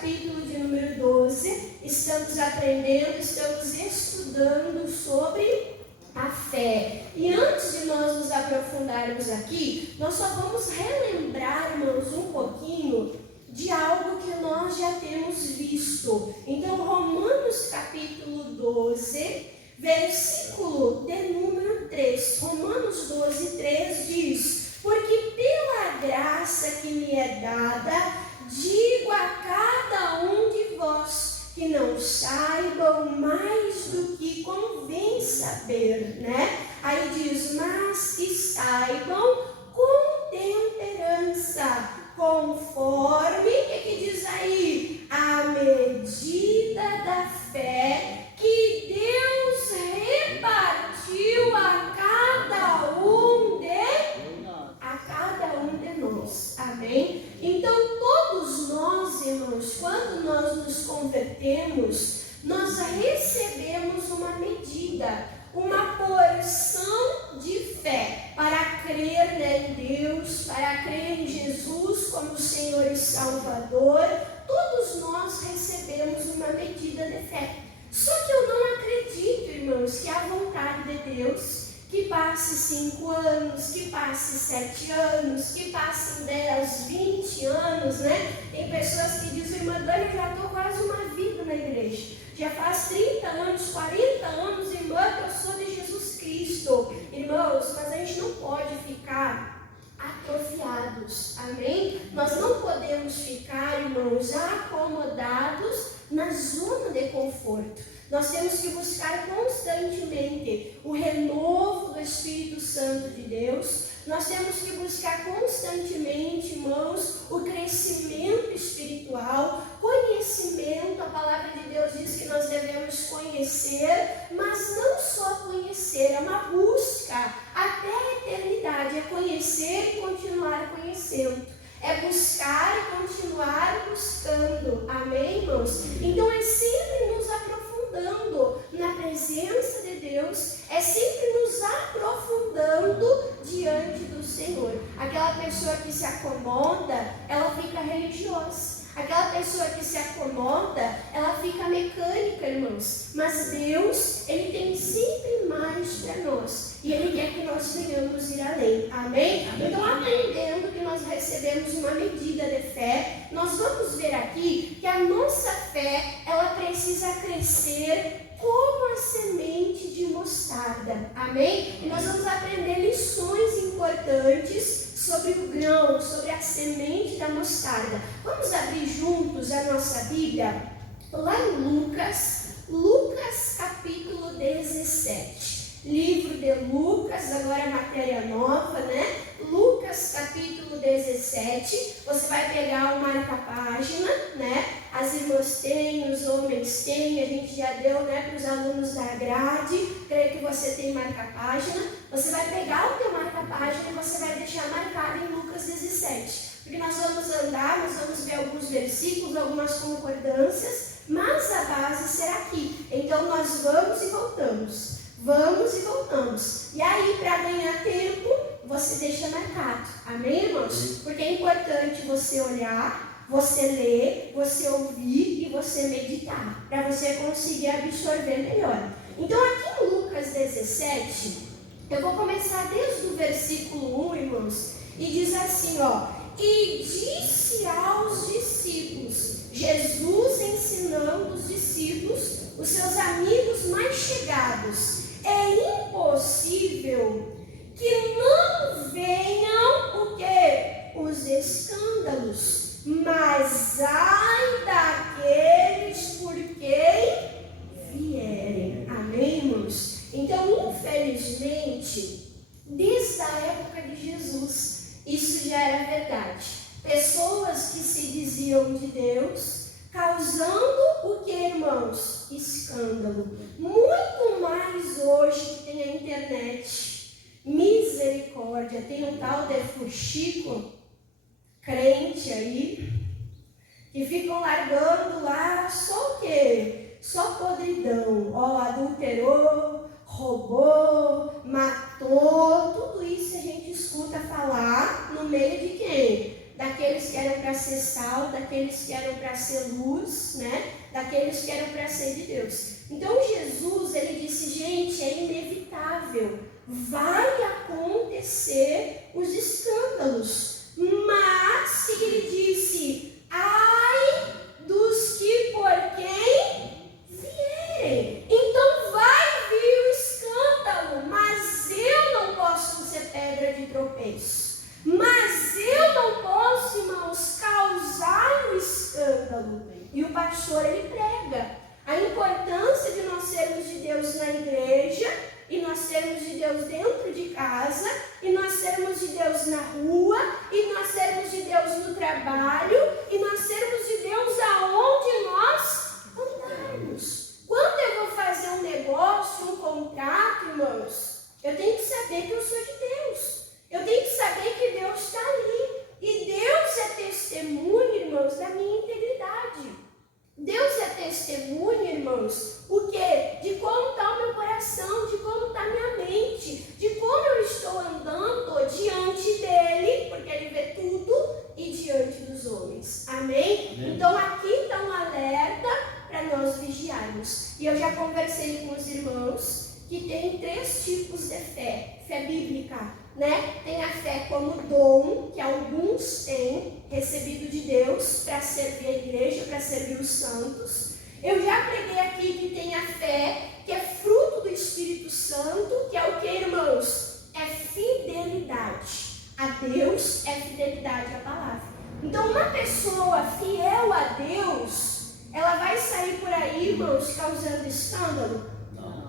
capítulo de número 12, estamos aprendendo, estamos estudando sobre a fé. E antes de nós nos aprofundarmos aqui, nós só vamos relembrar, irmãos, um pouquinho de algo que nós já temos visto. Então, Romanos capítulo 12, versículo de número 3. Romanos 12, 3 diz: porque pela graça que me é dada, digo a cada um de vós, que não saibam mais do que convém saber, né? Aí diz, mas que saibam com temperança, conforme, o que diz aí? A medida da fé que Deus repartiu a cada um de nós, amém? Então todos nós, irmãos, quando nós nos convertemos, nós recebemos uma medida, uma porção de fé para crer, né, em Deus, para crer em Jesus como Senhor e Salvador. Todos nós recebemos uma medida de fé. Só que eu não acredito, irmãos, que a vontade de Deus que passe 5 anos, que passe 7 anos, que passe 10, 20 anos, né? Tem pessoas que dizem, irmã Dani, eu já estou quase uma vida na igreja. Já faz 30 anos, 40 anos, irmã, que eu sou de Jesus Cristo. Irmãos, mas a gente não pode ficar atrofiados, amém? Nós não podemos ficar, irmãos, acomodados na zona de conforto. Nós temos que buscar constantemente o renovo do Espírito Santo de Deus. Nós temos que buscar constantemente, irmãos, o crescimento espiritual, conhecimento. A palavra de Deus diz que nós devemos conhecer, mas não só conhecer, é uma busca até a eternidade, é conhecer e continuar conhecendo. É buscar e continuar buscando, amém, irmãos? Então é sempre nos aprofundando na presença de Deus, é sempre nos aprofundando diante do Senhor. Aquela pessoa que se acomoda, ela fica religiosa. Aquela pessoa que se acomoda, ela fica mecânica, irmãos. Mas Deus, Ele tem sempre mais para nós. E Ele quer que nós venhamos ir além. Amém? Então, aprendendo que nós recebemos uma medida de fé, nós vamos ver aqui que a nossa fé, ela precisa crescer como a semente de mostarda. Amém? E nós vamos aprender lições importantes sobre o grão, sobre a semente da mostarda. Vamos abrir juntos a nossa Bíblia lá em Lucas capítulo 17. Livro de Lucas, agora matéria nova, né? Lucas capítulo 17. Você vai pegar o marca-página, né? As irmãs têm, os homens têm, a gente já deu, né, para os alunos da grade. Creio que você tem marca-página. Você vai pegar o teu marca-página e você vai deixar marcado em Lucas 17. Porque nós vamos andar, nós vamos ver alguns versículos, algumas concordâncias, mas a base será aqui. Então nós vamos e voltamos. Vamos e voltamos. E aí, para ganhar tempo, você deixa marcado. Amém, irmãos? Porque é importante você olhar, você ler, você ouvir e você meditar, para você conseguir absorver melhor. Então, aqui em Lucas 17, eu vou começar desde o versículo 1, irmãos, e diz assim, ó: e disse aos discípulos, Jesus ensinando os discípulos, os seus amigos mais chegados: é impossível que não venham o quê? Os escândalos, mas ai daqueles por quem vierem. Amém, irmãos? Então, infelizmente, desde a época de Jesus, isso já era verdade. Pessoas que se diziam de Deus, causando o que, irmãos? Escândalo. Muito mais hoje que tem a internet. Misericórdia. Tem um tal de fuxico, crente aí, que ficam largando lá só o quê? Só podridão. Ó, adulterou, roubou, matou. Tudo isso a gente escuta falar no meio de quem? daqueles que eram para ser sal, daqueles que eram para ser luz, né? Daqueles que eram para ser de Deus. Então Jesus, ele disse, gente, é inevitável, vai acontecer os escândalos, mas que ele disse, ai dos que por quem vierem. Então vai vir o escândalo, mas eu não posso ser pedra de tropeço. Mas eu não posso, irmãos, causar um escândalo. E o pastor, ele prega a importância de nós sermos de Deus na igreja, e nós sermos de Deus dentro de casa, e nós sermos de Deus na rua, e nós sermos de Deus no trabalho, e nós sermos de Deus aonde nós andarmos. Quando eu vou fazer um negócio, um contrato, irmãos, eu tenho que saber que eu sou de Deus. Eu tenho que saber que Deus está ali. E Deus é testemunho, irmãos, da minha integridade. Deus é testemunho, irmãos, o quê? De como está o meu coração, de como está a minha mente, de como eu estou andando diante dEle, porque Ele vê tudo, e diante dos homens. Amém? Então aqui está um alerta para nós vigiarmos. E eu já conversei com os irmãos que tem 3 tipos de fé. Fé bíblica, né? Tem a fé como dom, que alguns têm recebido de Deus para servir a igreja, para servir os santos. Eu já preguei aqui que tem a fé que é fruto do Espírito Santo, que é o que, irmãos? É fidelidade a Deus, é fidelidade à palavra. Então uma pessoa fiel a Deus, ela vai sair por aí, irmãos, causando escândalo?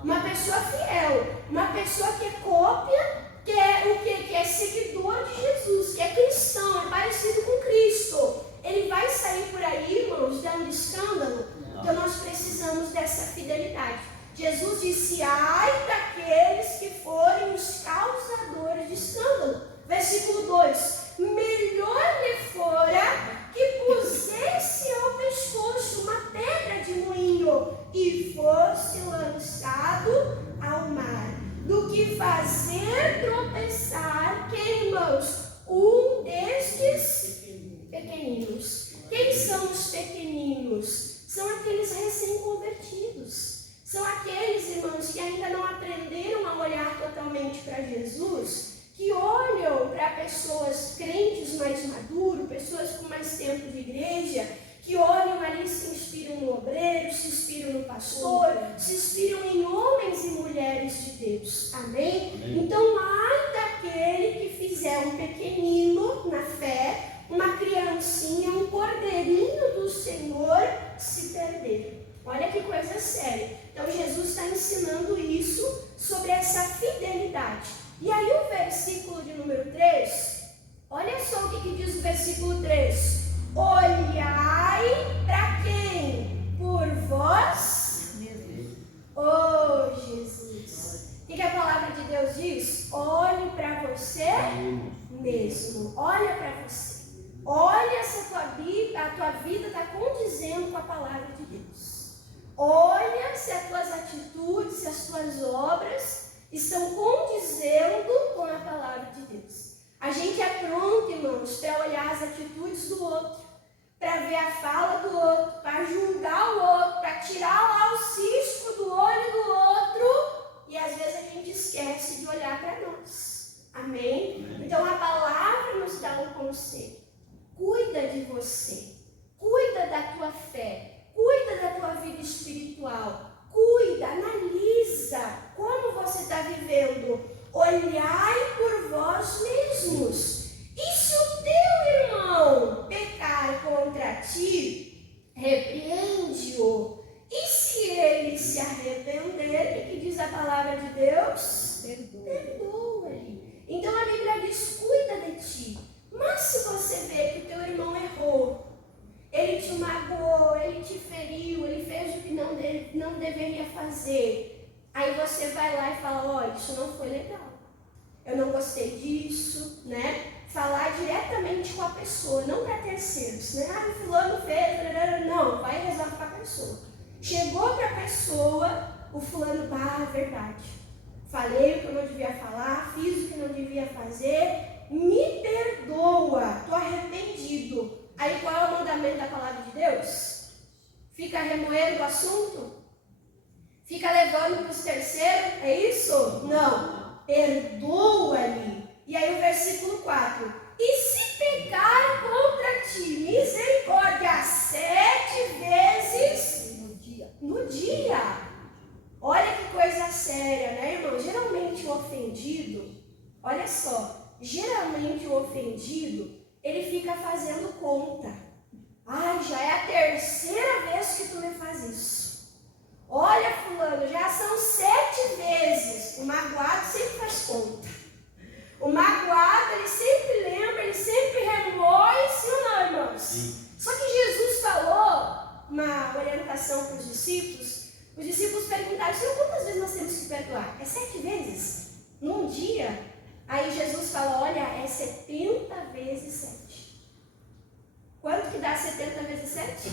Uma pessoa fiel, uma pessoa que é cópia, que é o quê? Que é seguidor de Jesus, que é cristão, é parecido com Cristo. Ele vai sair por aí, irmãos, dando escândalo? Então nós precisamos dessa fidelidade. Jesus disse, ai daqueles que forem os causadores de escândalo. Versículo 2, melhor lhe fora que pusesse ao pescoço uma pedra de moinho e fosse lançado ao mar, do que fazer tropeçar, quem, irmãos? Um destes pequeninos. Quem são os pequeninos? São aqueles recém-convertidos. São aqueles, irmãos, que ainda não aprenderam a olhar totalmente para Jesus, que olham para pessoas crentes mais maduros, pessoas com mais tempo de igreja, que olham ali e se inspiram no obreiro, se inspiram no pastor, se inspiram em homens e mulheres de Deus. Amém? Então, ai daquele que fizer um pequenino na fé, uma criancinha, um cordeirinho do Senhor se perder. Olha que coisa séria. Então, Jesus está ensinando isso sobre essa fidelidade. E aí o versículo de número 3, olha só o que diz o versículo 3. Olhai para quem? Por vós mesmos. Oh, Jesus. O que a palavra de Deus diz? Olhe para você mesmo. Olha para você. Olha se a tua vida está condizendo com a palavra de Deus. Olha se as tuas atitudes, se as tuas obras estão condizendo com a palavra de Deus. A gente é pronto, irmãos, para olhar as atitudes do outro, para ver a fala do outro, para julgar o outro, para tirar lá o cisco do olho do outro, e às vezes a gente esquece de olhar para nós. Amém? Então a palavra nos dá um conselho. Cuida de você, cuida da tua fé, cuida da tua vida espiritual, cuida, analisa como você está vivendo. Olhai por vós mesmos. E se o teu irmão pecar contra ti, repreende-o. E se ele se arrepender, o que diz a palavra de Deus? Perdoa-lhe. Então a Bíblia diz, cuida de ti. Mas se você vê que o teu irmão errou, ele te magoou, ele te feriu, ele fez o que não deveria fazer, aí você vai lá e fala, olha, isso não foi legal, eu não gostei disso, né? Falar diretamente com a pessoa, não para terceiros, né? Ah, o fulano fez, não, vai resolver com a pessoa. Chegou para a pessoa, o fulano, verdade, falei o que eu não devia falar, fiz o que não devia fazer, me perdoa, estou arrependido. Aí qual é o mandamento da palavra de Deus? Fica remoendo o assunto? Fica levando para os terceiros? É isso? Não. Perdoa-lhe. E aí o versículo 4. E se pecar contra ti, misericórdia 7 vezes no dia. Olha que coisa séria, né, irmão? Geralmente o ofendido, olha só, geralmente o ofendido, ele fica fazendo conta. Ai, já é a terceira vez que tu me faz isso. Olha, fulano, já são 7 vezes. O magoado sempre faz conta. O magoado, ele sempre lembra, ele sempre remoe, sim ou não, irmãos? Sim. Só que Jesus falou uma orientação para os discípulos perguntaram, Senhor, quantas vezes nós temos que perdoar? É 7 vezes? Num dia? Aí Jesus falou, olha, é 70 vezes 7. Quanto que dá 70 vezes 7?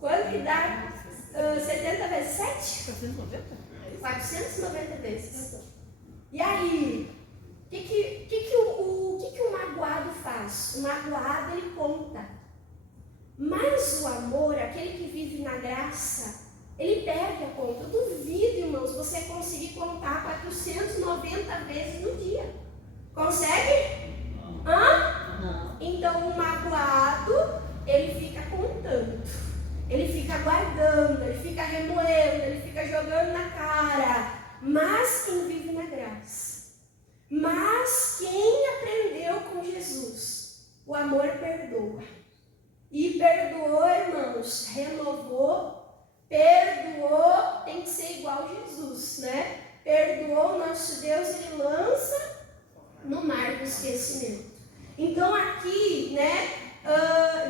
Quanto que dá 70 vezes 7? 490? 490 vezes. E aí, o que o magoado faz? O magoado, ele conta. Mas o amor, aquele que vive na graça, ele perde a conta. Eu duvido, irmãos, você conseguir contar 490 vezes no dia. Consegue? Hã? Então o magoado, ele fica contando. Ele fica guardando, ele fica remoendo, ele fica jogando na cara. Mas quem vive na graça, mas quem aprendeu com Jesus, o amor perdoa. E perdoou, irmãos, renovou, perdoou, tem que ser igual a Jesus, né? Perdoou o nosso Deus, ele lança no mar do esquecimento. Então aqui, né,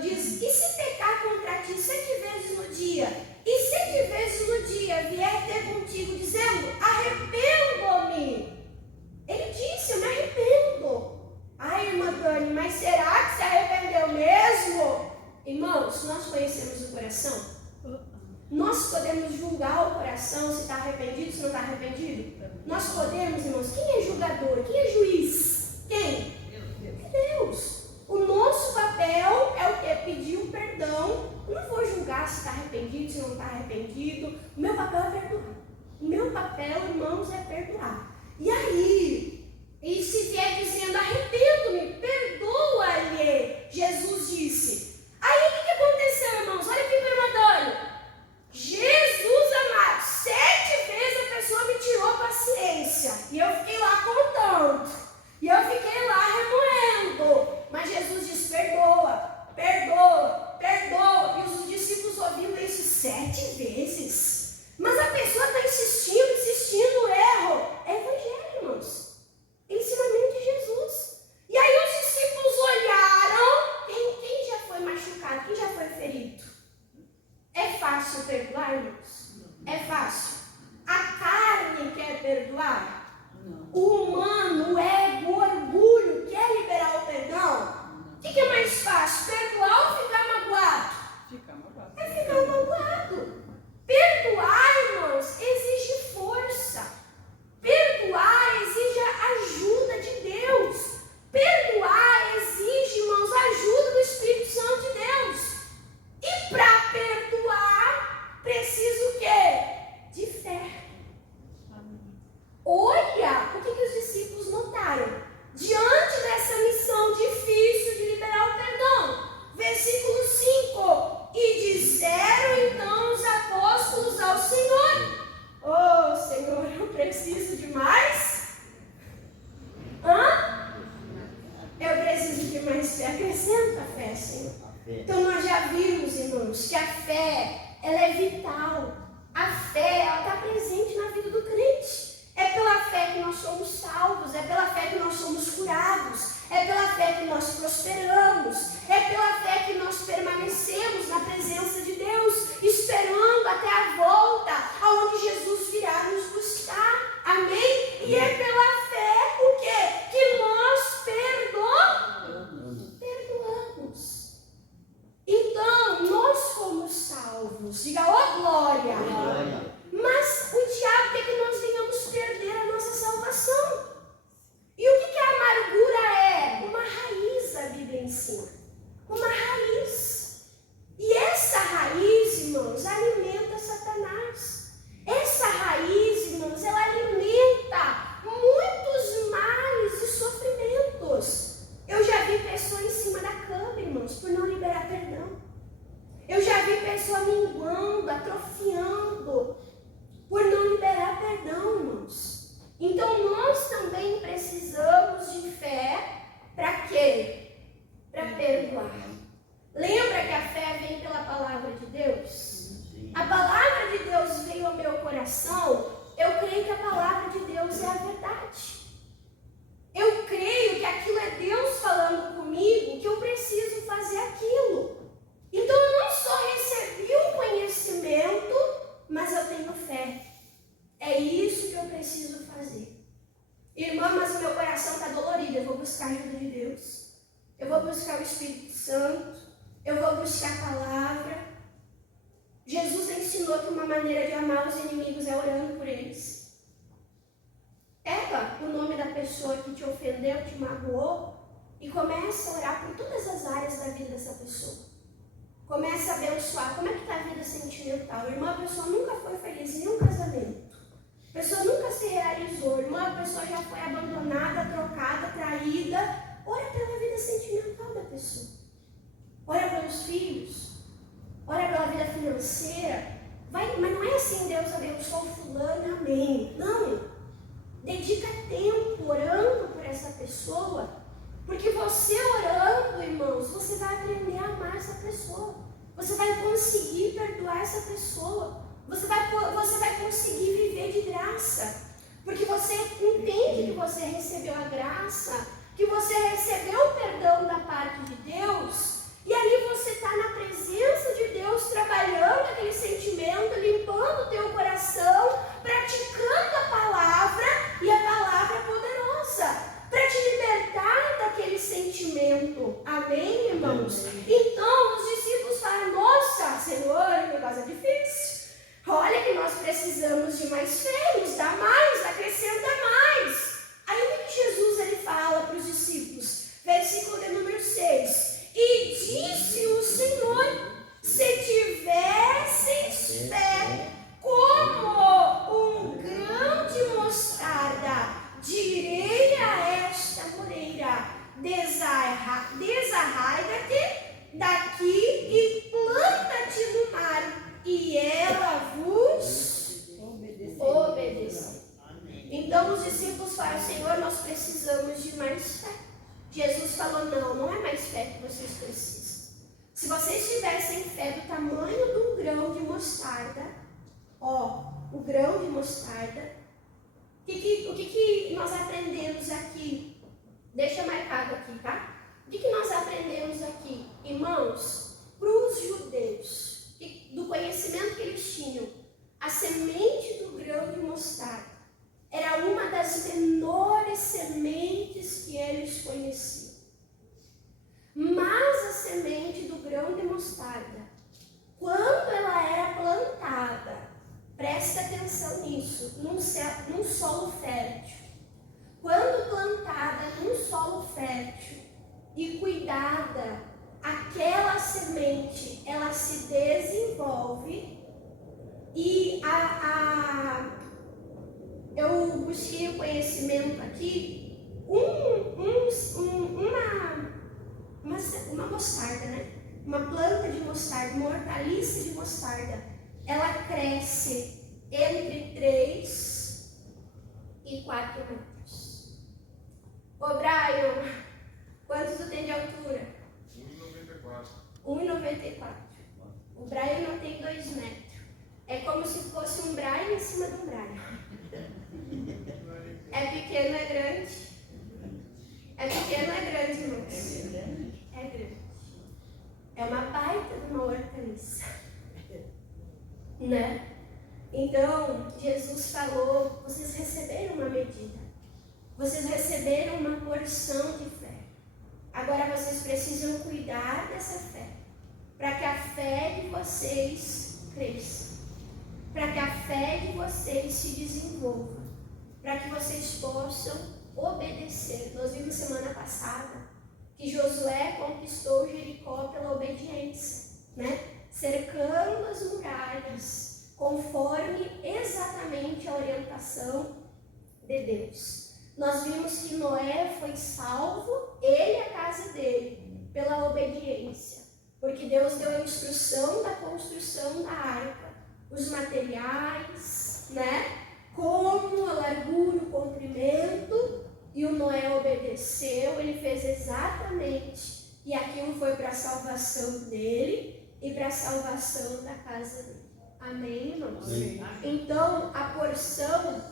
diz, e se pecar contra ti 7 vezes no dia, e 7 vezes no dia vier ter contigo dizendo, arrependo-me. Ele disse, eu me arrependo. Ai, irmã Dani, mas será que se arrependeu mesmo? Irmãos, nós conhecemos o coração? Nós podemos julgar o coração se está arrependido, se não está arrependido? Nós podemos, irmãos. Quem é julgador? Quem é juiz? Quem? É Deus. O nosso papel é o quê? Pedir o perdão. Eu não vou julgar se está arrependido, se não está arrependido. O meu papel é perdoar. O meu papel, irmãos, é perdoar. E aí, e se vier dizendo, arrependo-me, perdoa-lhe, Jesus disse. Aí o que aconteceu, irmãos? Olha aqui para o irmão Dani. Jesus amado, 7 vezes a pessoa me tirou a paciência. E eu fiquei lá contando. E eu fiquei lá remoendo. Mas Jesus diz, perdoa, perdoa, perdoa. E os discípulos ouvindo isso 7 vezes. Mas a pessoa está insistindo no erro. É evangelho, irmãos. Ensinamento de Jesus. E aí os discípulos olharam. Quem já foi machucado? Quem já foi ferido? É fácil perdoar, irmãos? É fácil. A carne quer perdoar? Não. O humano, o ego, o orgulho quer liberar o perdão? O que é mais fácil? Perdoar ou ficar magoado? Ficar magoado. É ficar magoado. Perdoar, irmãos, exige força. Perdoar exige a ajuda de Deus. Perdoar exige, irmãos, a ajuda do Espírito Santo de Deus. E para perdoar, precisa o quê? De fé. Olha o que os discípulos notaram. Diante dessa missão difícil de liberar o perdão. Versículo 5. E disseram então os apóstolos ao Senhor. Oh, Senhor, eu preciso de mais? Eu preciso de mais fé. Acrescenta a fé, Senhor. Então nós já vimos, irmãos, que a fé, ela é vital. A fé, ela está presente na vida do crente. É pela fé que nós somos salvos, é pela fé que nós somos curados, é pela fé que nós prosperamos, é pela fé que nós permanecemos na presença de Deus, esperando até a volta, aonde Jesus virá nos buscar. Amém? E é pela fé, o quê? Que nós perdoamos. Então, nós fomos salvos. Diga, ó glória! Mas o diabo quer que nós venhamos perder a nossa salvação. E o que liberar perdão. Eu já vi pessoa minguando, atrofiando, por não liberar perdão, irmãos. Então nós também precisamos de fé para quê? Para perdoar. Lembra que a fé vem pela palavra de Deus? A palavra de Deus veio ao meu coração. Eu creio que a palavra de Deus é a verdade. Eu creio que aquilo é Deus falando comigo, que eu preciso fazer aquilo. Então eu não só recebi o conhecimento, mas eu tenho fé. É isso que eu preciso fazer. Irmã, mas o meu coração está dolorido. Eu vou buscar a ajuda de Deus. Eu vou buscar o Espírito Santo. Eu vou buscar a palavra. Jesus ensinou que uma maneira de amar os inimigos é orando por eles. Pega o nome da pessoa que te ofendeu, te magoou, e começa a orar por todas as áreas da vida dessa pessoa. Começa a abençoar. Como é que está a vida sentimental? Irmã, a pessoa nunca foi feliz em nenhum casamento. A pessoa nunca se realizou. Irmã, a pessoa já foi abandonada, trocada, traída. Ora pela vida sentimental da pessoa. Ora pelos filhos. Ora pela vida financeira. Mas não é assim, Deus abençoou fulano, amém. Não. Dedica tempo orando por essa pessoa. Porque você orando, irmãos, você vai aprender a amar essa pessoa. Você vai conseguir perdoar essa pessoa. Você vai conseguir viver de graça. Porque você entende que você recebeu a graça, que você recebeu o perdão da parte de Deus. E ali você está na presença de Deus, trabalhando aquele sentimento, limpando o teu coração, praticando a palavra, e a palavra é poderosa para te libertar daquele sentimento. Amém, irmãos? Então, os discípulos falam, nossa, Senhor, o negócio é difícil. Olha que nós precisamos de mais fé, nos dá mais, acrescenta mais. Aí o que Jesus ele fala para os discípulos? Versículo de número 6. E disse o Senhor, se tivesseis fé como um grão de mostarda, direi a esta moreira, desarraiga-te daqui e planta-te no mar, e ela vos obedecerá. Então os discípulos falam, Senhor, nós precisamos de mais fé. Jesus falou, não é mais fé que vocês precisam. Se vocês tivessem fé do tamanho de um grão de mostarda, o grão de mostarda, o que nós aprendemos aqui? Deixa marcado aqui, tá? O que nós aprendemos aqui? Irmãos, para os judeus, do conhecimento que eles tinham, a semente do grão de mostarda era uma das menores sementes que eles conheciam. Mas a semente do grão de mostarda, quando ela era plantada, presta atenção nisso, num solo fértil. Quando plantada num solo fértil e cuidada, aquela semente, ela se desenvolve e eu busquei o conhecimento aqui, uma mostarda, né? Uma planta de mostarda, uma hortaliça de mostarda, ela cresce entre 3 e 4 metros. Ô Brian, quanto tu tem de altura? 1,94. O Brian não tem 2 metros. É como se fosse um Brian em cima de um Brian. É pequeno, é grande. É pequeno, é grande, irmãos. É grande. É uma baita de uma hortaliça. Né? Então, Jesus falou, vocês receberam uma medida. Vocês receberam uma porção de fé. Agora vocês precisam cuidar dessa fé. Para que a fé de vocês cresça. Para que a fé de vocês se desenvolva. Para que vocês possam obedecer. Nós vimos semana passada que Josué conquistou Jericó pela obediência, né? Cercando as muralhas, conforme exatamente a orientação de Deus. Nós vimos que Noé foi salvo, ele e a casa dele, pela obediência. Deus deu a instrução da construção da arca, os materiais, né? Como a largura, o comprimento, e o Noé obedeceu, ele fez exatamente, e aquilo foi para a salvação dele e para a salvação da casa dele. Amém, irmãos? Amém. Então, a porção,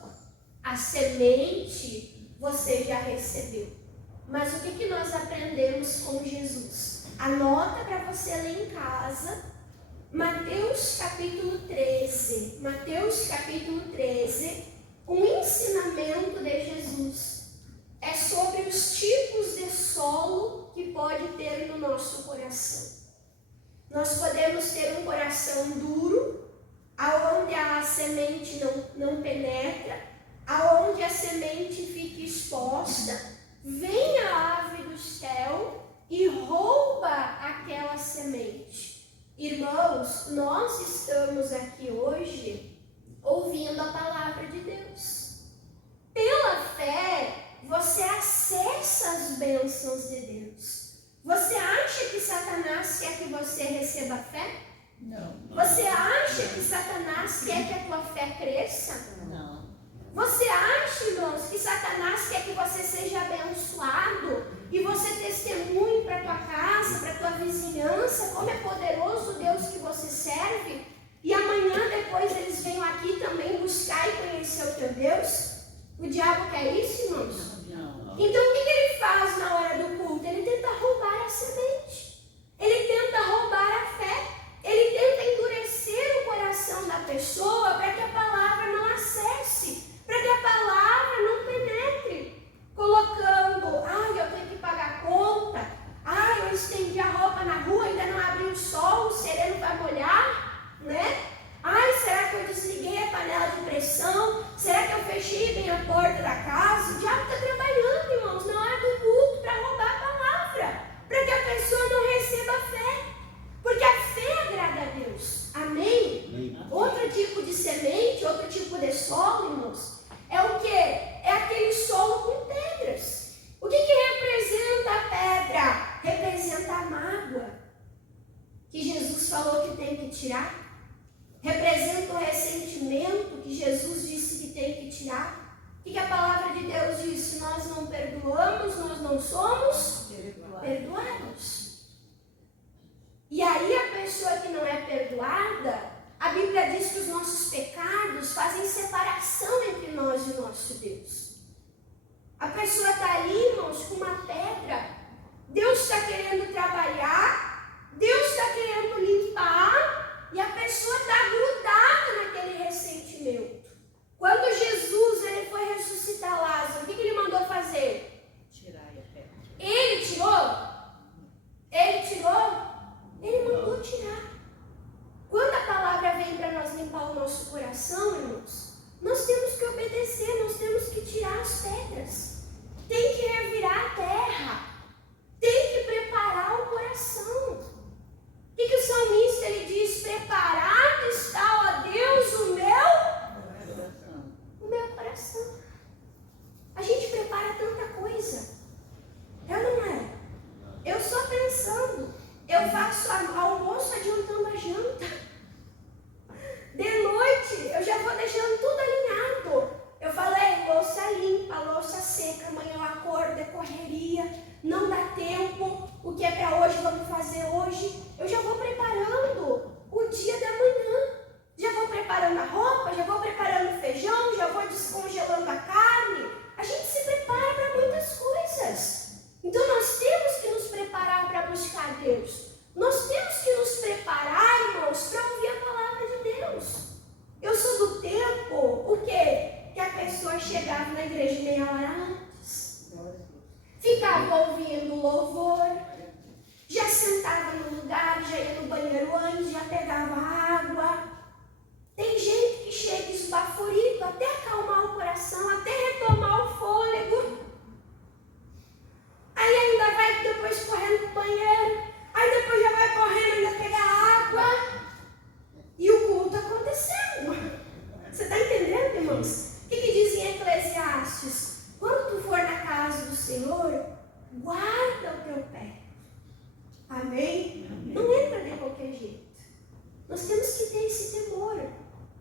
a semente, você já recebeu. Mas o que nós aprendemos com Jesus? Anota para você ler em casa, Mateus capítulo 13. Mateus capítulo 13, um ensinamento de Jesus. É sobre os tipos de solo que pode ter no nosso coração. Nós podemos ter um coração duro, aonde a semente não penetra, aonde a semente fica exposta, vem a ave do céu e rouba aquela semente. Irmãos, nós estamos aqui hoje ouvindo a palavra de Deus. Pela fé, você acessa as bênçãos de Deus. Você acha que Satanás quer que você receba fé? Não. Você acha que Satanás quer que a tua fé cresça? Não. Você acha, irmãos, que Satanás quer que você seja abençoado e você testemunhe para a tua casa, para a tua vizinhança, como é poderoso o Deus que você serve, e amanhã depois eles venham aqui também buscar e conhecer o teu Deus? O diabo quer isso, irmãos? Não. Então o que ele faz na hora do culto? Ele tenta roubar a semente, ele tenta roubar a fé, ele tenta endurecer o coração da pessoa para que a palavra não acesse, para que a palavra não penetre, colocando, eu tenho que pagar a conta, eu estendi a roupa na rua, ainda não abriu o sol, o sereno vai molhar, né? Será que eu desliguei a panela de pressão? Será que eu fechei bem a porta da casa? O diabo está trabalhando, irmãos, na hora do culto para roubar a palavra, para que a pessoa não receba a fé, porque a fé agrada a Deus. Amém? Amém. Outro tipo de semente, outro tipo de solo, irmãos, é o quê? É aquele solo com pedras. O que representa a pedra? Representa a mágoa, que Jesus falou que tem que tirar. Representa o ressentimento, que Jesus disse que tem que tirar. O que a palavra de Deus diz? Se nós não perdoamos, nós não somos perdoados. E aí a pessoa que não é perdoada, a Bíblia diz que os nossos pecados fazem separação entre nós e o nosso Deus. A pessoa está ali, irmãos, com uma pedra. Deus está querendo trabalhar, Deus está querendo limpar, e a pessoa está grudada naquele ressentimento. Quando Jesus ele foi ressuscitar Lázaro, o que ele mandou fazer? Tirar a pedra. Ele tirou? Ele tirou? Ele mandou tirar. Quando a palavra vem para nós limpar o nosso coração, irmãos, nós temos que obedecer, nós temos que tirar as pedras. Tem que revirar a terra. Tem que preparar o coração. O que o salmista ele diz? Preparado está, ó Deus, o meu coração. A gente prepara tanta coisa. É ou não é? Eu só pensando. Eu faço almoço adiantando a janta. De noite, eu já vou deixando tudo alinhado. Eu falei, louça limpa, louça seca. Amanhã eu acordo, é correria. Não dá tempo. O que é para hoje, vamos fazer hoje. Eu já vou preparando o dia da manhã. Já vou preparando a roupa, já vou preparando o feijão, já vou descongelando a carne. A gente se prepara para muitas coisas. Então nós temos que nos preparar para buscar Deus. Nós temos que nos preparar, irmãos, para ouvir a palavra de Deus. Eu sou do tempo, o quê? Que a pessoa chegava na igreja meia hora antes. Ficava ouvindo louvor. Já sentava no lugar, já ia no banheiro antes, já pegava água. Tem gente que chega esbaforido até acalmar o coração, até retomar o fôlego. Aí ainda vai depois correndo pro banheiro. Aí depois já vai correndo ainda pegar água. E o culto acontecendo. Você está entendendo, irmãos? O que diz em Eclesiastes? Quando tu for na casa do Senhor, guarda o teu pé. Amém? Não entra dentro qualquer jeito. Nós temos que ter esse temor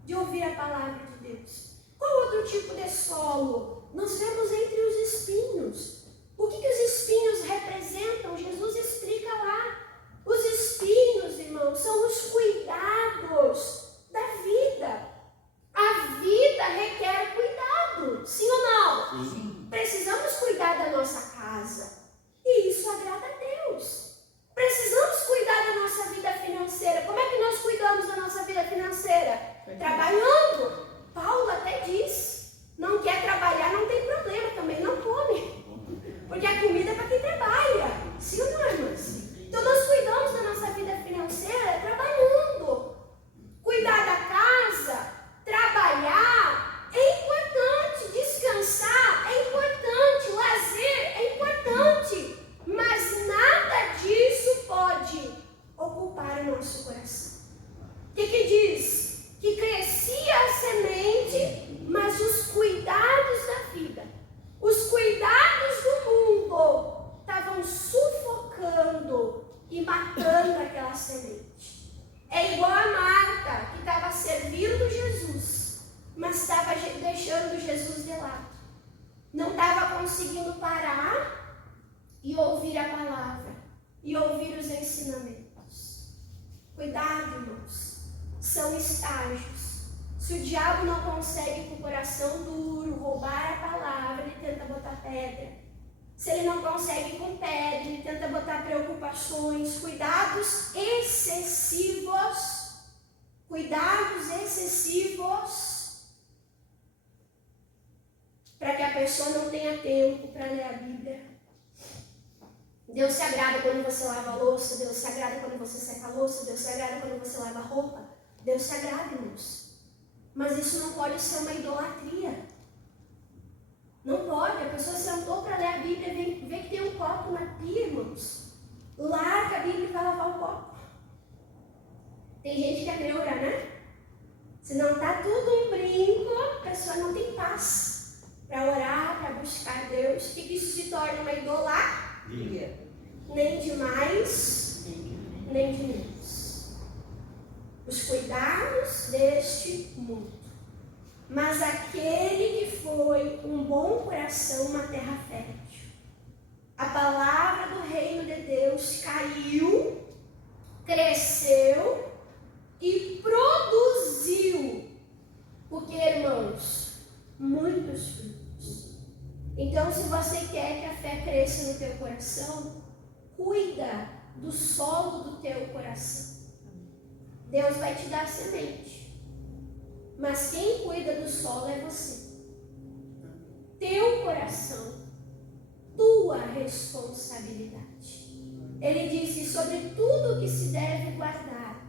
de ouvir a palavra de Deus. Qual outro tipo de solo? Nós vemos entre os espinhos. O que os espinhos representam? Jesus explica lá. Os espinhos, irmãos, são os cuidados da vida. A vida requer cuidado, sim ou não? Sim. Precisamos cuidar da nossa casa. E isso agrada a Deus. Precisamos cuidar da nossa vida financeira. Como é que nós cuidamos da nossa vida financeira? Trabalhando. Paulo até diz, não quer trabalhar, não tem problema, também não come. Porque a comida é para quem trabalha. Sim ou não, irmãos? Então nós cuidamos da nossa vida financeira trabalhando. Cuidar da casa, trabalhar é importante. Descansar é importante. Lazer é importante. Mas nada disso pode ocupar o nosso coração. O que diz? Que crescia a semente, mas os cuidados da vida, os cuidados do mundo estavam sufocando e matando aquela semente. É igual a Marta, que estava servindo Jesus, mas estava deixando Jesus de lado. Não estava conseguindo parar e ouvir a palavra, e ouvir os ensinamentos. Cuidado, irmãos. São estágios. Se o diabo não consegue com o coração duro roubar a palavra, ele tenta botar pedra. Se ele não consegue com pedra, ele tenta botar preocupações, cuidados excessivos. Cuidados excessivos. Para que a pessoa não tenha tempo para ler a Bíblia. Deus se agrada quando você lava a louça, Deus se agrada quando você seca a louça, Deus se agrada quando você lava a roupa. Deus se agrada, irmãos. Mas isso não pode ser uma idolatria. Não pode. A pessoa sentou para ler a Bíblia e vê que tem um copo na pia, irmãos. Larga a Bíblia e vai lavar o copo. Tem gente que é neura, né? Se não está tudo um brinco, a pessoa não tem paz para orar, para buscar Deus. O que isso se torna uma idolatria? Nem de mais, nem de menos. Os cuidados deste mundo. Mas aquele que foi um bom coração, uma terra fértil. A palavra do reino de Deus caiu, cresceu e produziu. Porque, irmãos, muitos frutos. Então, se você quer que a fé cresça no teu coração, cuida do solo do teu coração. Deus vai te dar semente. Mas quem cuida do solo é você. Teu coração. Tua responsabilidade. Ele disse sobre tudo que se deve guardar.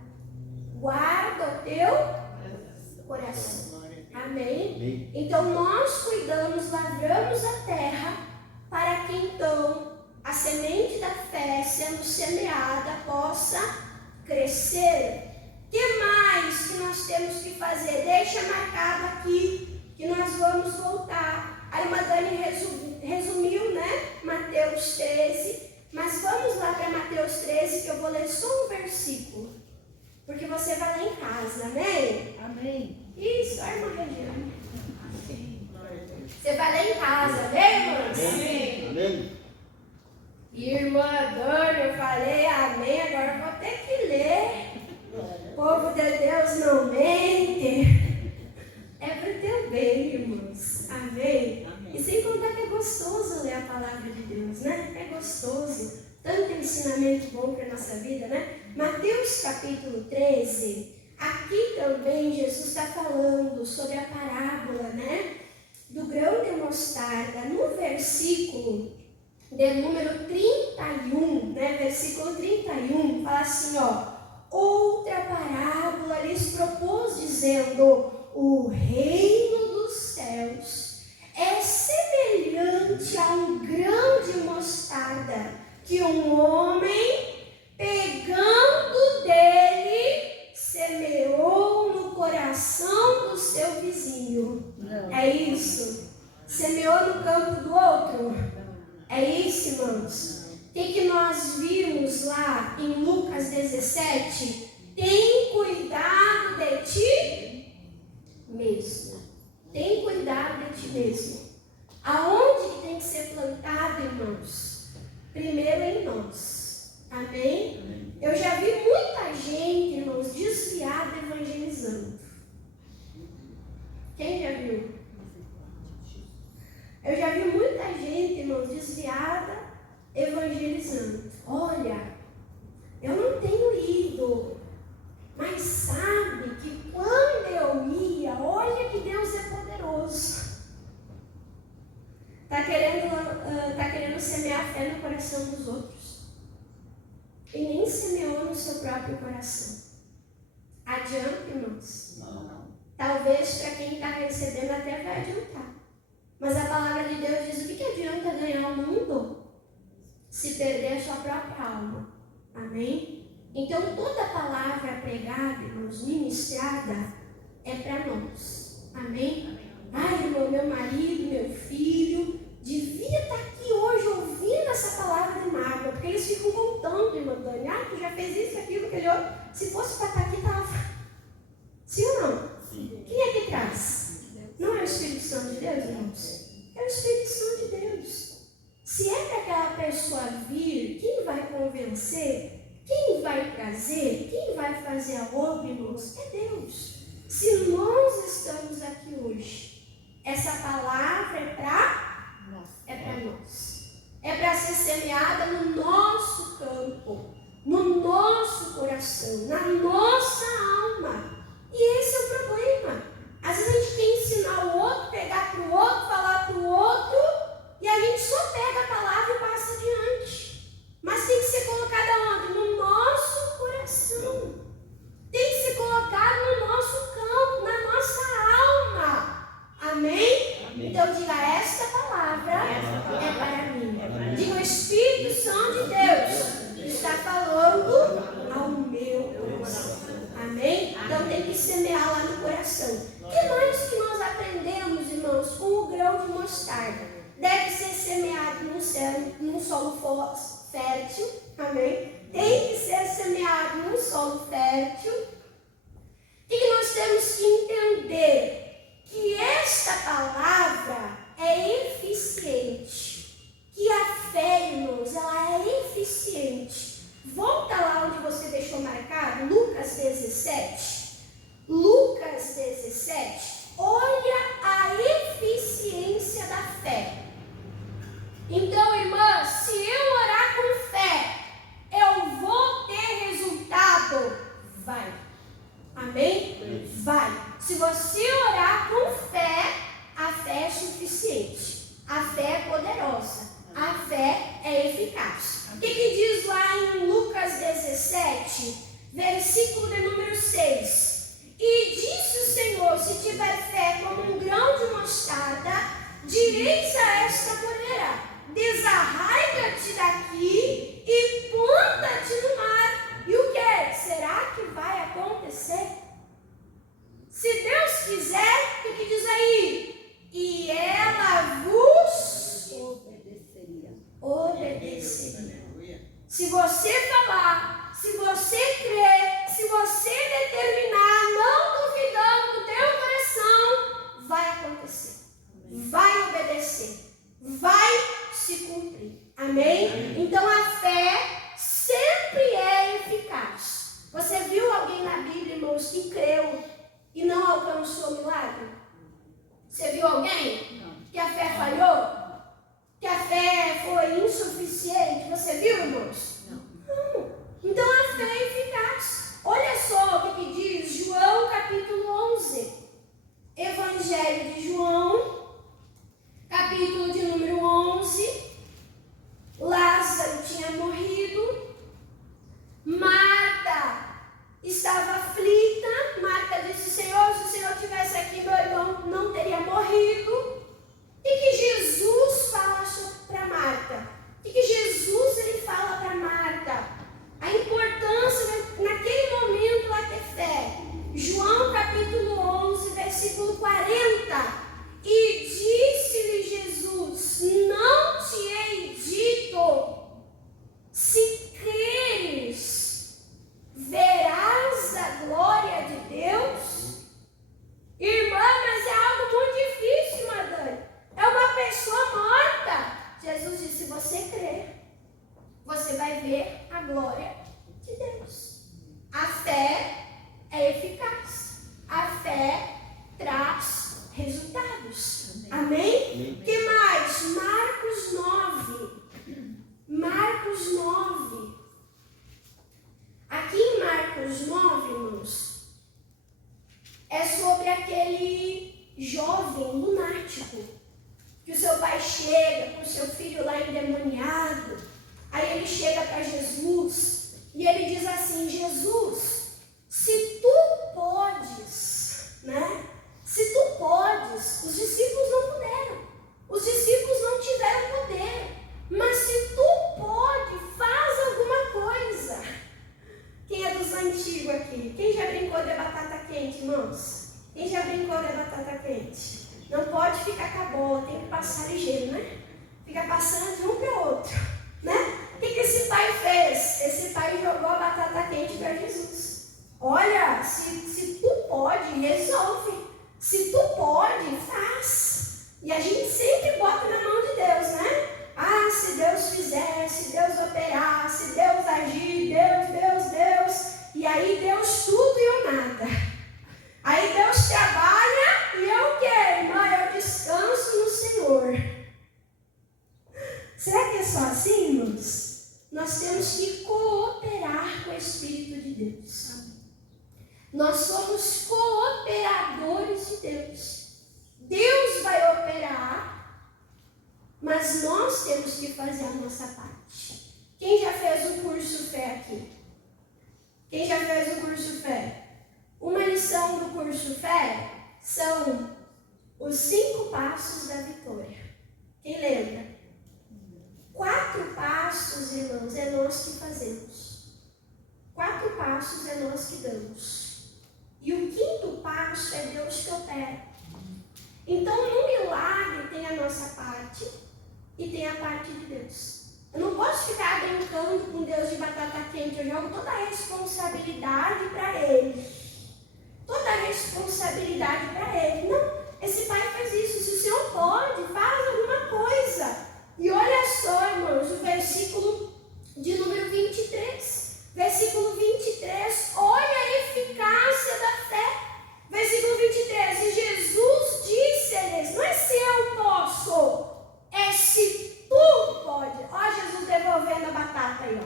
Guarda o teu coração. Amém? Então nós cuidamos, lavramos a terra para que então a semente da fé sendo semeada possa crescer. O que mais que nós temos que fazer? Deixa marcado aqui que nós vamos voltar. A irmã Dani resumiu, né? Mateus 13. Mas vamos lá para Mateus 13, que eu vou ler só um versículo. Porque você vai lá em casa, amém? Amém. Isso, a irmã Regiane. Você vai lá em casa, amém, irmãs? Amém. Amém. Irmã Dani, eu falei amém, agora eu vou ter que ler. O povo de Deus não mente. É para o teu bem, irmãos. Amém? Amém? E sem contar que é gostoso ler a palavra de Deus, né? É gostoso. Tanto ensinamento bom para a nossa vida, né? Mateus capítulo 13. Aqui também Jesus está falando sobre a parábola, né? Do grão de mostarda. No versículo de número 31, né? Versículo 31, fala assim, ó. Outra parábola lhes propôs, dizendo: o reino dos céus é semelhante a um grão de mostarda que um homem, pegando dele, semeou no coração do seu vizinho. Não. É isso? Semeou no campo do outro? É isso, irmãos? O que nós vimos lá em Lucas 17, tem cuidado de ti mesmo. Tem cuidado de ti mesmo. Aonde que tem que ser plantado, irmãos? Primeiro em nós. Amém? Eu já vi muita gente, irmãos, desviada evangelizando. Quem já viu? Eu já vi muita gente, irmãos, desviada evangelizando. Olha, eu não tenho ido, mas sabe que quando eu ia, olha que Deus é poderoso. Está querendo semear fé no coração dos outros. E nem semeou no seu próprio coração. Adianta, irmãos? Não. Talvez para quem está recebendo até vai adiantar. Mas a palavra de Deus diz: o que adianta ganhar o mundo se perder a sua própria alma? Amém? Então toda palavra pregada, irmãos, ministrada, é para nós. Amém? Ai, irmão, meu marido, meu filho, devia estar aqui hoje ouvindo essa palavra de mágoa, porque eles ficam contando, irmã Dani, tu já fez isso, aquilo, aquele outro. Se fosse para estar aqui, estava. Sim ou não? Sim. Quem é que traz? Não é o Espírito Santo de Deus, irmãos? É o Espírito Santo de Deus. Se é para aquela pessoa vir, quem vai convencer, quem vai trazer, quem vai fazer a obra, irmãos, é Deus. Se nós estamos aqui hoje, essa palavra é para nós. É para ser semeada no nosso campo, no nosso coração, na nossa alma. E esse é o problema. Às vezes a gente quer ensinar o outro, pegar para o outro, falar para o outro, e a gente só pega a palavra e passa adiante. Mas tem que ser colocada onde? No nosso coração. Tem que ser colocado no nosso campo, na nossa alma. Amém? Amém. Então diga, esta palavra é para mim. Diga, o Espírito Santo de Deus está falando ao meu coração. Amém? Então tem que semear lá no coração. O que mais que nós aprendemos, irmãos, com o grão de mostarda? Deve ser semeado num solo fértil. Amém? Tem que ser semeado num solo fértil. E nós temos que entender que esta palavra é eficiente. Que a fé, irmãos, ela é eficiente. Volta lá onde você deixou marcado, Lucas 17. Lucas 17. Olha a eficiência da fé. Então, irmãs, se eu orar com fé, eu vou ter resultado? Vai. Amém? Vai. Se você orar com fé, a fé é suficiente. A fé é poderosa. A fé é eficaz. O que diz lá em Lucas 17, versículo de número 6? E disse o Senhor: se tiver fé como um grão de mostarda, direis a esta moreira: desarraiga-te daqui e planta-te no mar. E o que? Será que vai acontecer? Se Deus quiser, Marcos 9, irmãos, é sobre aquele jovem lunático, que o seu pai chega com o seu filho lá endemoniado. Aí ele chega para Jesus e ele diz assim: Jesus, se tu podes, né? Se tu podes, os discípulos não puderam, os discípulos não tiveram poder, mas se tu pode, faz alguma coisa. Quem é dos antigos aqui? Quem já brincou de batata quente, irmãos? Quem já brincou de batata quente? Não pode ficar com a bola, tem que passar ligeiro, né? Fica passando de um para o outro, né? O que esse pai fez? Esse pai jogou a batata quente para Jesus. Olha, se tu pode, resolve. Se tu pode, faz. E a gente sempre bota na mão de Deus, né? Ah, se Deus fizer, se Deus operar, se Deus agir, Deus. E aí Deus tudo e eu nada. Aí Deus trabalha e eu o quê, irmã? Eu descanso no Senhor. Será que é só assim, irmãos? Nós temos que cooperar com o Espírito de Deus. Nós somos cooperadores de Deus. Deus vai operar, mas nós temos que fazer a nossa parte. Quem já fez o curso fé aqui? Quem já fez o curso fé? Uma lição do curso fé são os 5 passos da vitória. Quem lembra? 4 passos, irmãos, é nós que fazemos. 4 passos é nós que damos. E o 5º passo é Deus que opera. Então, no milagre tem a nossa parte e tem a parte de Deus. Eu não posso ficar brincando com Deus de batata quente. Eu jogo toda a responsabilidade para Ele. Toda a responsabilidade para Ele. Não, esse pai fez isso. Se o Senhor pode, faz alguma coisa. E olha só, irmãos, o versículo de número 23. Versículo 23, olha a eficácia da fé. Versículo 23, e Jesus disse-lhes, não é se eu posso, é se tu pode. Ó Jesus devolvendo a batata aí,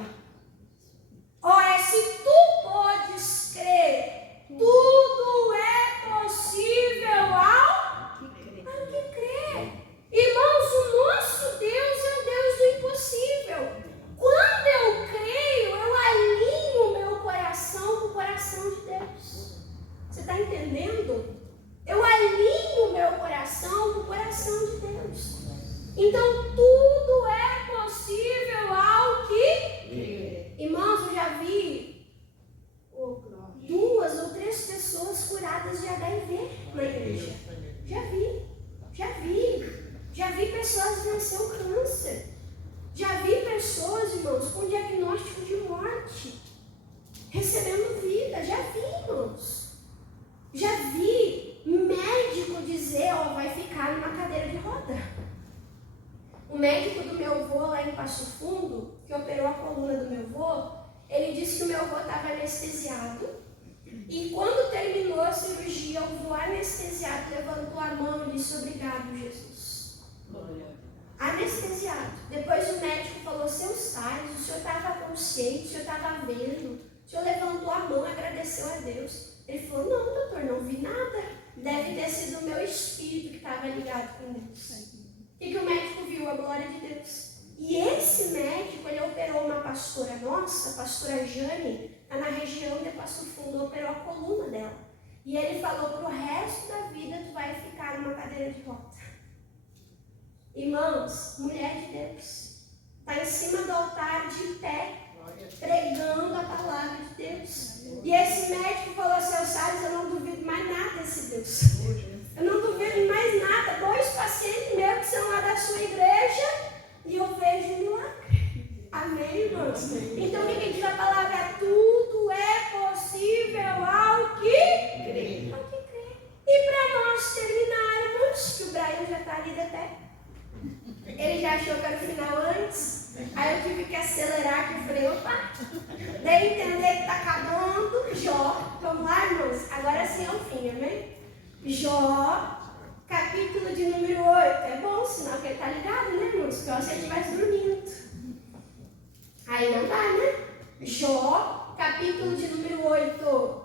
ó. Ó, é se tu podes crer, tudo é possível ao que crê. Irmãos, o nosso Deus é o Deus do impossível. Quando eu creio, eu alinho o meu coração com o coração de Deus. Você está entendendo? Eu alinho o meu coração com o coração de Deus. Então, tudo é possível ao que crê. Irmãos, eu já vi 2 ou 3 pessoas curadas de HIV na igreja. Já vi pessoas vencer o câncer. Já vi pessoas, irmãos, com diagnóstico de morte, recebendo vida. Já vi, irmãos. Já vi médico dizer, ó, vai ficar numa cadeira de roda. O médico do meu avô lá em Passo Fundo, que operou a coluna do meu avô, ele disse que o meu avô estava anestesiado. E quando terminou a cirurgia, o avô anestesiado levantou a mão e disse, obrigado, Jesus. Anestesiado. Depois o médico falou, seus sais, o senhor estava consciente, o senhor estava vendo, o senhor levantou a mão e agradeceu a Deus. Ele falou, não, doutor, não vi nada. Deve ter sido o meu espírito que estava ligado com Deus. O que o médico viu? A glória de Deus. E esse médico, ele operou uma pastora nossa, a pastora Jane, está na região de Passo Fundo, operou a coluna dela. E ele falou, pro resto da vida tu vai ficar numa cadeira de roda. Irmãos, mulher de Deus, está em cima do altar de pé, pregando a palavra de Deus. E esse médico falou, seu Salles, eu não duvido mais nada desse Deus. Eu não duvido mais nada. 2 pacientes meus que são lá da sua igreja e eu vejo um milagre. Amém, irmãos? Então o que diz a palavra? Tudo é possível ao que crê. Ao que crê. E para nós terminarmos, que o Brian já está ali de pé. Ele já achou que era o final antes. Aí eu tive que acelerar, que eu falei, opa, daí entender que está acabando. Jó, vamos lá, irmãos? Agora sim é o fim, amém? Jó, capítulo de número 8. É bom, sinal que ele está ligado, né, irmãos? Porque se ele estivesse dormindo. Aí não dá, né? Jó, capítulo de número 8. 8.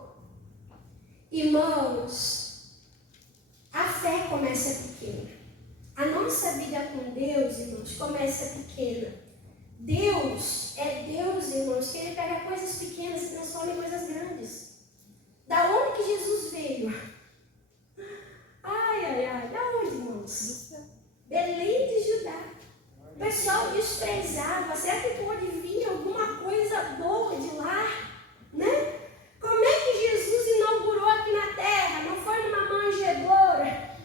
Irmãos, a fé começa pequena. A nossa vida com Deus, irmãos, começa pequena. Deus é Deus, irmãos, que Ele pega coisas pequenas e transforma em coisas grandes. Da onde que Jesus veio? Da onde, irmãos? Belém de Judá. O pessoal desprezava. Será que pode vir alguma coisa boa de lá? Né? Como é que Jesus inaugurou aqui na terra? Não foi numa manjedoura?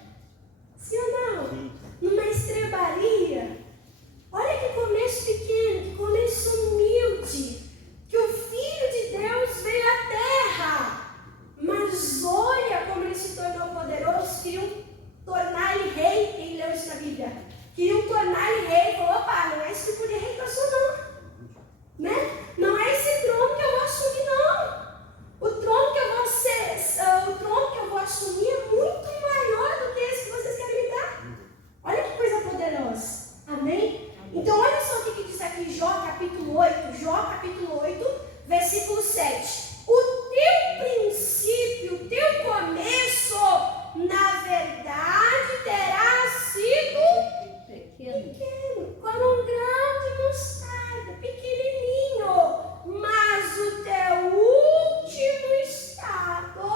Sim ou não? Numa estrebaria? Olha que começo pequeno, que começo humilde. Que o Filho de Deus veio à terra. Mas olha como ele se tornou poderoso. Queriam tornar ele rei. Quem leu isso na Bíblia? Queriam tornar ele rei. Falou, opa, não é esse tipo de rei que eu sou não. Né? Não é esse trono que eu vou assumir não. O trono que eu vou assumir é muito maior do que esse que vocês querem me dar. Olha que coisa poderosa. Amém? Então olha só o que diz aqui Jó capítulo 8, versículo 7. O teu princípio, o teu começo, na verdade, terá sido pequeno, como um grão de mostarda, pequenininho. Mas o teu último estado,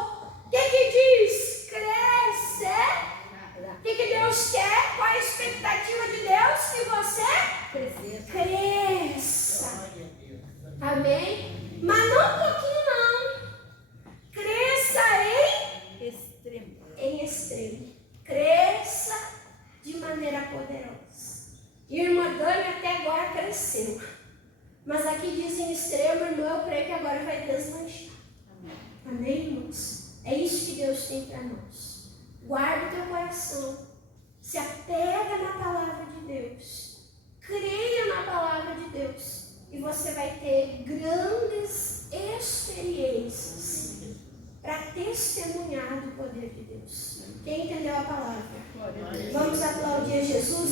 o que diz? Cresce. O que Deus quer? Qual a expectativa de Deus? Que você cresça. Amém? Mas não um pouquinho não. Cresça em extremo. Cresça de maneira poderosa. Irmã Dani até agora cresceu. Mas aqui diz em extremo, irmão, eu creio que agora vai deslanchar. Amém, irmãos? É isso que Deus tem para nós. Guarda o teu coração. Se apega na palavra de Deus. Creia na palavra de Deus. E você vai ter grandes experiências para testemunhar do poder de Deus. Quem entendeu a palavra? Vamos aplaudir Jesus.